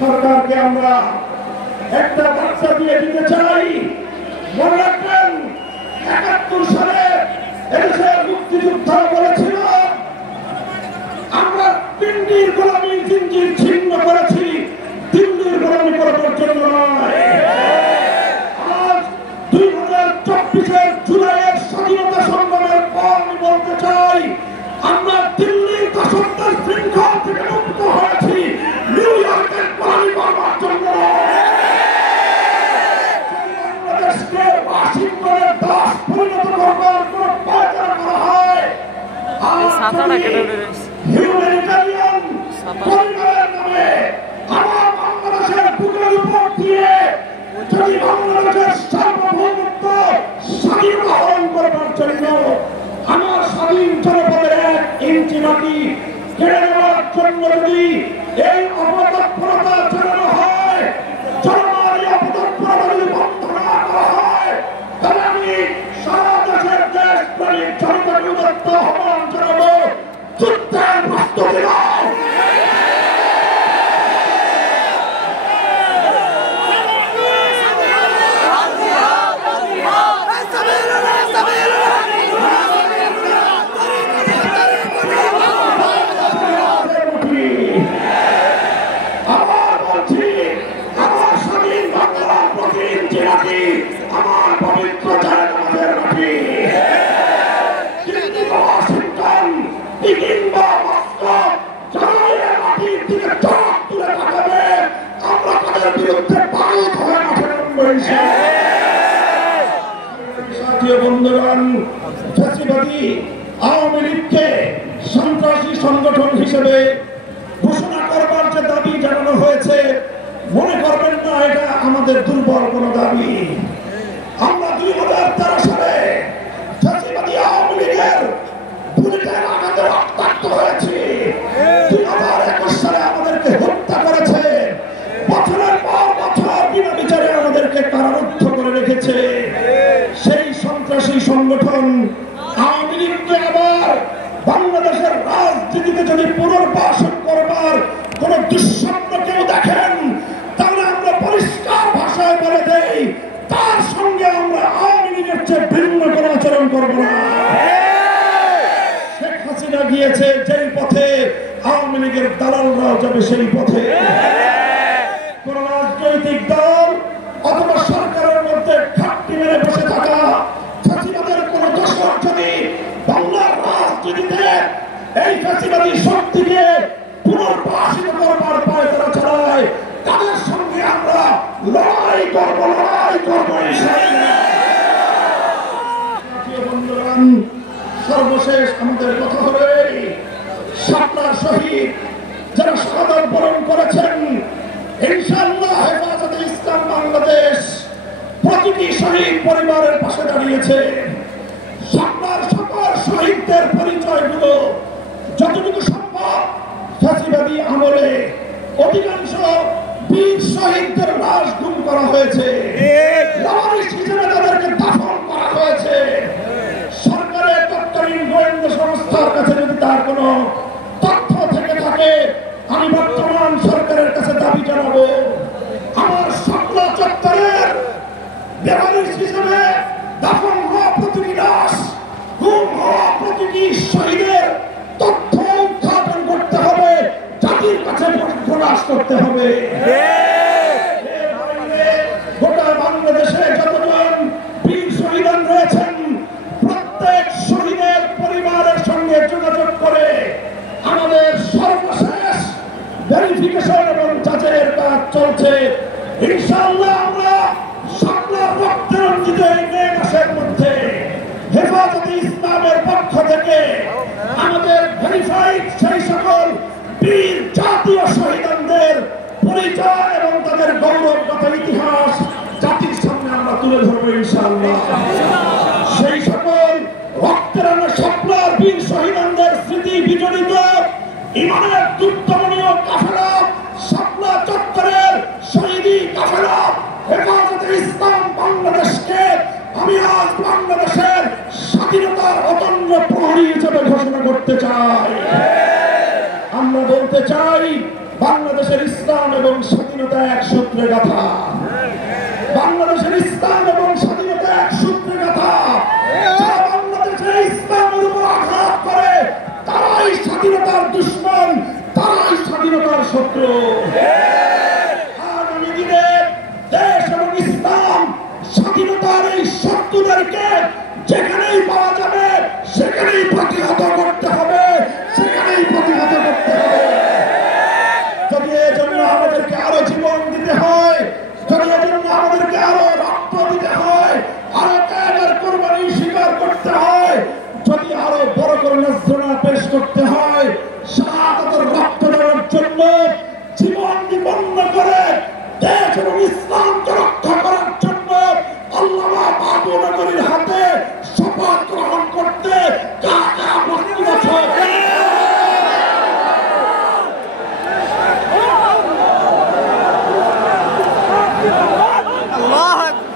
সরকারকে আমরা একটা বার্তা দিয়ে দিতে চাই, মনে রাখবেন ৭১ সালে এদেশের মুক্তিযোদ্ধা বলেছিল আমরা দিল্লির গোলামী জিঞ্জির ছিন্ন করেছি, দিল্লির গোলামী করার জন্য নয়। আজ 2024-এর জুলাইয়ের স্বাধীনতা সংগ্রামের পর আমি বলতে চাই আমরা দিল্লির দাসত্বের শৃঙ্খল থেকে মুক্ত হয়েছি, নিউ ইয়র্কের গোলামী করবার জন্য। বাংলাদেশকে ওয়াশিংটনের দাস পরিণত করবার কোন পায়তারা করা হয়, হিউম্যানিটেরিয়ান পরিবারের নামে আমার বাংলাদেশের বুকের উপর দিয়ে যদি বাংলাদেশের সার্বভৌমত্ব স্বাধীনতা হরণ করবার জন্য আমার স্বাধীন জনপদের 1 ইঞ্চি মাটি কেড়ে নেওয়ার জন্য যদি এই অপতৎপরতা চালানো হয়, জনগণের এই অপতৎপরতা যদি বন্ধ না করা হয়, তবে আমি সারা দেশের দেশপ্রেমিক জনতাকে উদাত্ত আহ্বান জানাবো, যুদ্ধের প্রস্তুতি নাও। আমার পবিত্র জায়গাদের মাটি ওয়াশিংটন কিংবা মস্কো জনগণের মাটির দিকে চোখ তুলে তাকাবে, আমরা তাদের বিরুদ্ধে বারুদ হয়ে মাঠে নামবো। সাথীয় বন্ধুগণ, ফ্যাসিবাদী আওয়ামী লীগকে সন্ত্রাসী সংগঠন হিসেবে ঘোষণা করবার যে দাবি জানানো হয়েছে, মনে করবেন না এটা আমাদের দুর্বল কোন দাবি। আমরা 2013 সালে ফ্যাসিবাদী আওয়ামী লীগের বুলেটের আঘাতে রক্তাক্ত হয়েছি। 2021 সালে আমাদেরকে হত্যা করেছে, বছরের পর বছর বিনা বিচারে আমাদেরকে কারারুদ্ধ করে রেখেছে। সেই সন্ত্রাসী সংগঠন আওয়ামী লীগকে আবার বাংলাদেশের রাজনীতিতে যদি পুনর্বাসন করবার কোন দুঃস্বপ্ন কেউ দেখেন, তাহলে আমরা পরিষ্কার ভাষায় বলে দেই তার সঙ্গে আমরা আওয়ামী লীগের চেয়ে ভিন্ন কোন আচরণ করব না। শেখ হাসিনা গিয়েছে যেই পথে, আওয়ামী লীগের দালালরাও যাবে সেই পথে। কোন রাজনৈতিক দল অথবা সরকারের মধ্যে ঘাটতি মেরে বসে থাকা ফ্যাসিবাদের কোন দোষর যদি বাংলার রাজনীতিতে এই ফ্যাসিবাদী শক্তিকে পুনর্বাসিত করবার পায়তারা চালায়, তাদের সঙ্গে আমরা লড়াই করব। সর্বশেষ আমাদের কথা হবে শাপলার শহীদ যারা শাহাদাত বরণ করেছেন, ইনশাআল্লাহ হেফাজতে ইসলাম বাংলাদেশ প্রতিটি শহীদ পরিবারের পাশে দাঁড়িয়েছে। শাপলার সকল শহীদদের পরিচয়গুলো যতটুকু সম্ভব ফ্যাসিবাদী আমলে অধিকাংশ বীর শহীদদের লাশ গুম করা হয়েছে, লাওয়ারিস হিসেবে তাদেরকে দাফন করা হয়েছে। সরকারের তৎকালীন গোয়েন্দা সংস্থার কাছে যদি তার কোনো তথ্য থেকে থাকে, আমি বর্তমান সরকারের কাছে দাবি জানাবো আমার শাপলা চত্বরের লাওয়ারিস হিসেবে দাফন হওয়া প্রতিটি লাশ, গুম হওয়া প্রতিটি শহীদের তথ্য উদ্ঘাটন করতে হবে, জাতির কাছে প্রকাশ করতে হবে। গোটা বাংলাদেশে যতজন বীর শহীদান রয়েছেন, প্রত্যেক শহীদের পরিবারের সঙ্গে যোগাযোগ করে আমাদের সর্বশেষ ভেরিফিকেশন এবং যাচাইয়ের কাজ চলছে। ইনশাআল্লাহ আমরা শাপলার রক্তে রঞ্জিত এই মে মাসের মধ্যে হেফাজতে ইসলামের পক্ষ থেকে আমাদের ভেরিফাইড সেই সকল বীর জাতীয় শহীদদের পরিচয় এবং তাদের গৌরবগত ইতিহাস জাতির সামনে আমরা তুলে ধরবো ইনশাআল্লাহ। সেই সকল রক্তের শাপলার বীর শহীদদের স্মৃতি বিজড়িত ইমানের দুর্দমনীয় কাফেলা শাপলা চত্বরের শহীদি কাফেলা হেফাজতে ইসলাম বাংলাদেশকে আমি আজ বাংলাদেশের স্বাধীনতার অতন্য প্রহরী হিসেবে ঘোষণা করতে চাই। আমরা বলতে চাই বাংলাদেশের ইসলাম এবং স্বাধীনতা এক সূত্রে গাথা, বাংলাদেশের ইসলাম এবং স্বাধীনতা এক সূত্রে গাথা। যারা বাংলাদেশের ইসলামের উপর আঘাত করে তারাই স্বাধীনতার দুশ্মন, তারাই স্বাধীনতার শত্রু। আগামী দিনে দেশ এবং ইসলাম স্বাধীনতার এই শত্রুদেরকে যেখানেই পাওয়া যাবে সেখানেই প্রতিহত করতে হবে, সেখানেই প্রতিহত করতে হবে। যদি এজন্য আমাদেরকে আরো জীবন দিতে হয়, যদি এজন্য আমাদেরকে আরো রক্ত দিতে হয়, আরো ত্যাগের কোরবানি স্বীকার করতে হয়, যদি আরো বড় করে নজরানা পেশ করতে হয়, শাহাদাতের রক্ত দেওয়ার জন্য জীবন বিপন্ন করে দেশ এবং ইসলামকে রক্ষা করার জন্য আল্লামা বাবু নগরীর হাতে শপথ গ্রহণ করতে কাকা প্রস্তুত আছে? আল্লাহু আকবার।